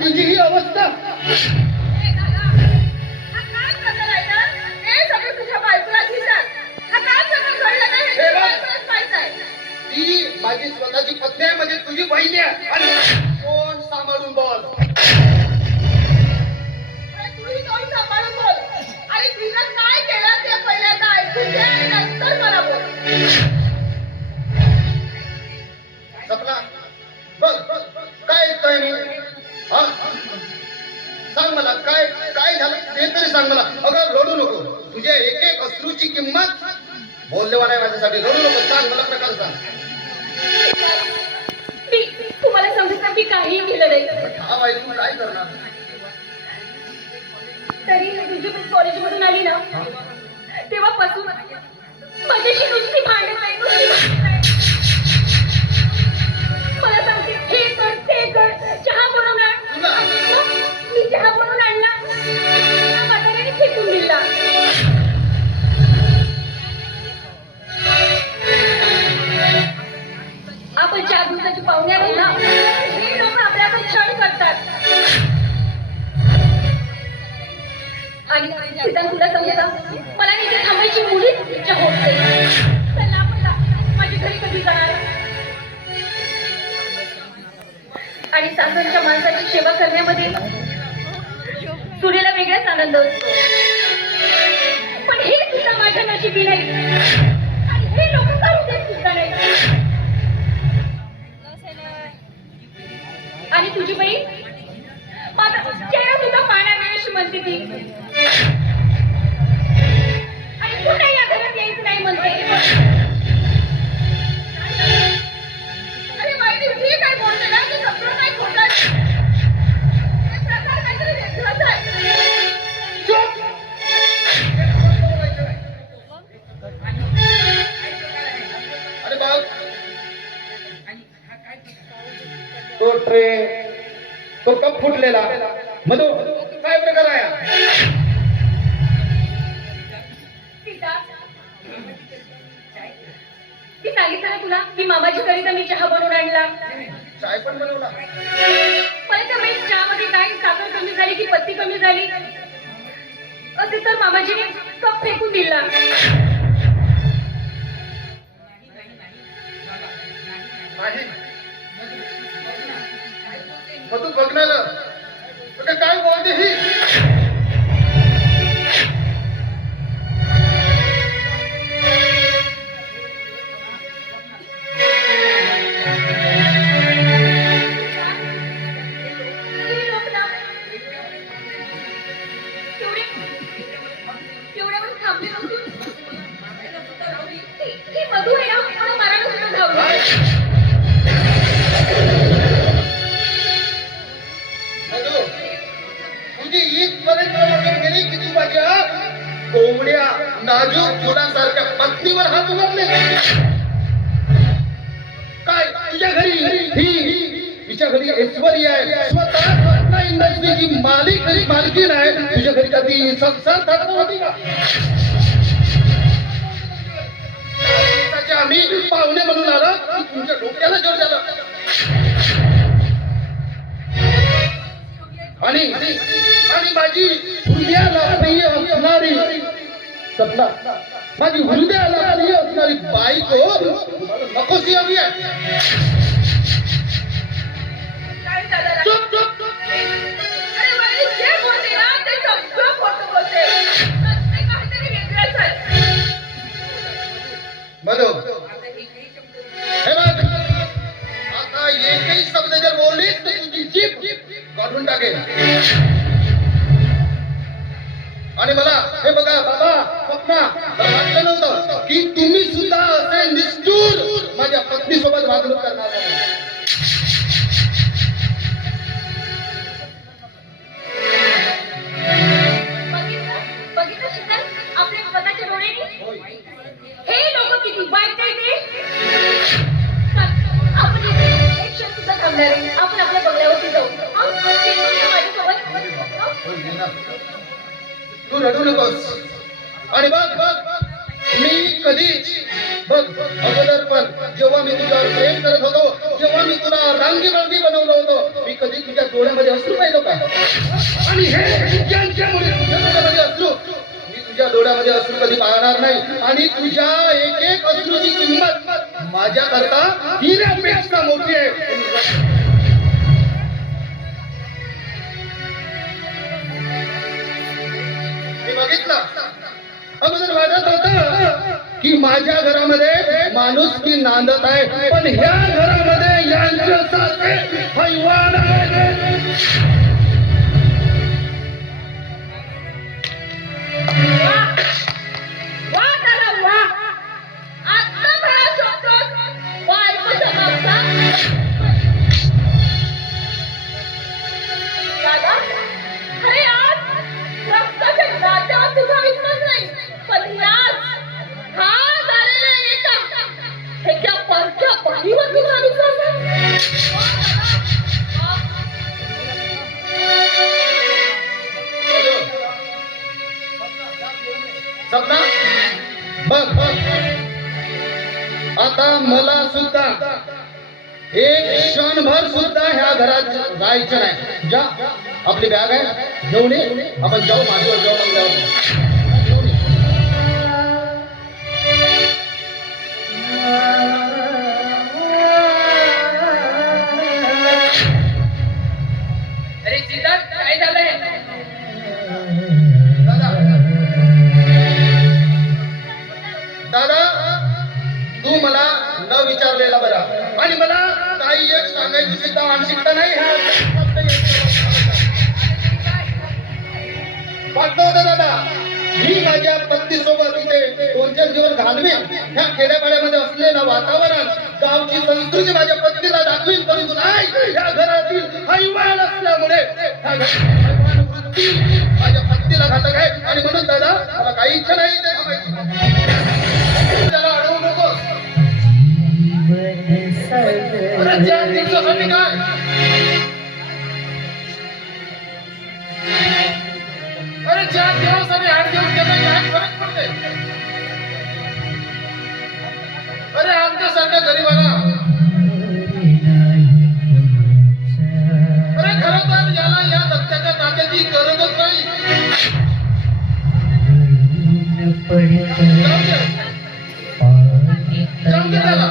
आणि तुझी ही अवस्था. ती माझी स्वतःची पत्नी आहे, म्हणजे तुझी बहिणी आहे. आणि कोण सांभाळून बोल. सपना बघ काय ऐकतोय मी. हा सांग मला काय काय झालं ते तरी सांग मला. अगं रडू नको. तुझ्या एक एक अश्रूची किंमत मौल्यवान आहे माझ्यासाठी. रडू नको. सांग मला प्रकार सांग. मी तुम्हाला सांगितलं मी काही केलं नाही. हा बाई तू काय करणार. तरी तुझी पण कॉलेजमधून आली ना तेव्हापासून माझ्याशी नुसती भांडण आहे, नुसती भांडण आहे. मला सांगते हे कर ते कर, चहा बनवून आण. मी चहा बनवून आणला, म्हाताऱ्याने फेकून दिला. आपण 4 दिवसाची पाहुणे आहोत ना, हे लोक आपल्याकडे छळ करतात. आणि तुला समजा मला इथे थांबायची मुळीच इच्छा होत नाही. चला आपण माझ्या घरी कधी जाणार. आणि सासरच्या माणसाची सेवा करण्यामध्ये सूर्याला वेगळाच आनंद असतो. पण हे सुद्धा माझ्या नशिबी नाही. आणि हे लोक करू देत सुद्धा नाही. आणि तुझी बहीण माझा चेहरा सुद्धा पाण्यावेळेशी म्हणते ती. आणि पुन्हा या घरात यायचं नाही म्हणते. अरे माहिती तुझी काय बोलते ना, ते सगळं काय खोटं. प्रकार काहीतरी वेगळाच आहे. अरे बघ तो ट्रे तो कप फुटलेला मधू काय प्रकार आहे. मी सांगितलं ना तुला की मामाजी करिता मी चहा बनवून आणला. चाय पण बनवला. पण त्या बाई चहामध्ये काय साखर कमी झाली की पत्ती कमी झाली असे तर मामाजीने कप फेकून दिला. मधू बघणार काय बोलते ही. मधू आहे ना मराठी सुद्धा धावली. तुझी इथपर्यंत गेली की तू माझ्या कोंबड्या नाजूक फुलासारख्या पत्नीवर हात उघडले. काय तुझ्या घरी ही तिच्या घरी ऐश्वर्य आहे. स्वतः इंडस्ट्रीची मालकीण आहे. तुझ्या घरी कधी संसार धर्म होती का. आम्ही पाहुणे म्हणून आला की तुमच्या डोक्याला जोर झाला. आणि माझी हृदयाला प्रिय असणारी सपना, माझी हृदयाला प्रिय असणारी बायको नकोशी हवी आहे. चुप चुप. अरे बाई जे बोलते ना ते सगळं खोटं बोलते. काहीतरी वेगळंच आहे. मधू हे बघ आता एकही शब्द जर बोललीस तर तुझी जीभ काढून टाकेल. आणि मला हे बघा बाबा स्वप्ना मला वाटलं नव्हतं की तुम्ही सुद्धा असे निष्ठुर माझ्या पत्नी सोबत वागणूक करणार. बघितलं शीतल आपल्या स्वतःच्या डोळ्यांनी हे लोक किती वाईट आहे ते. आपण एक क्षण सुद्धा थांबणार नाही. आपण आपल्या बंगल्यावरती जाऊ. तू रडू नकोस. आणि बघ बघ मी कधीच बघ अगोदर पण जेव्हा मी तुझ्यावर प्रेम करत होतो, जेव्हा मी तुला रांगी बांगी बनवलं होतं, मी कधी तुझ्या डोळ्यामध्ये अश्रू पाहिलं का? आणि हे ज्यांच्यामुळे तुझ्या डोळ्यामध्ये अश्रू, मी तुझ्या डोळ्यामध्ये अश्रू कधी पाहणार नाही. आणि तुझ्या एक एक अश्रूची किंमत माझ्याकरता हिऱ्यापेक्षा मोठी आहे. मी बघितलं अगोदर वाटत होतं की माझ्या घरामध्ये माणूस की नांदत आहे, पण ह्या घरामध्ये यांच्यासारखे हैवान आहेत. वा दादा वा, आता मला शोधतोस बायकोच्या मागचा. दादा, अरे आज रक्ताच्या नात्यावर तुझा विश्वास नाही, पण याच हा झालेला एका ह्याच्या परक्या बहिणीवर तुझा विश्वास आहे. सपना बघ बघ, आता मला सुद्धा एक क्षणभर सुद्धा ह्या घरात राहायचं नाही. जा आपली बॅग आहे, घेऊन ये, आपण जाऊ माझ्यावर जाऊ. अरे सिद्धार्थ काय झालंय? दादा तू मला न विचारलेला बरा, आणि मला काही एक सांगायची सुद्धा मानसिकता नाही. वाटलं होतं दादा मी माझ्या पत्नीसोबत इथे 2-4 दिवस घालवीन, ह्या खेड्यापाड्यामध्ये असलेलं वातावरण, गावची संस्कृती माझ्या पत्नीला दाखवीन, परंतु नाही, या घरातील हैवान असल्यामुळे ह्या हैवान वृत्ती माझ्या पत्नीला घातक आहे. आणि म्हणून दादा मला काही इच्छा नाही इथे थांबायची. त्याला अडवू नकोस. अरे 4 दिवसासाठी काय? अरे 4 दिवस आणि 8 दिवस त्याचा काय फरक पडते? अरे आमच्यासारख्या गरीबाला, अरे खरं तर याला या रक्ताच्या नात्याची गरजच नाही. जाऊ दे त्याला.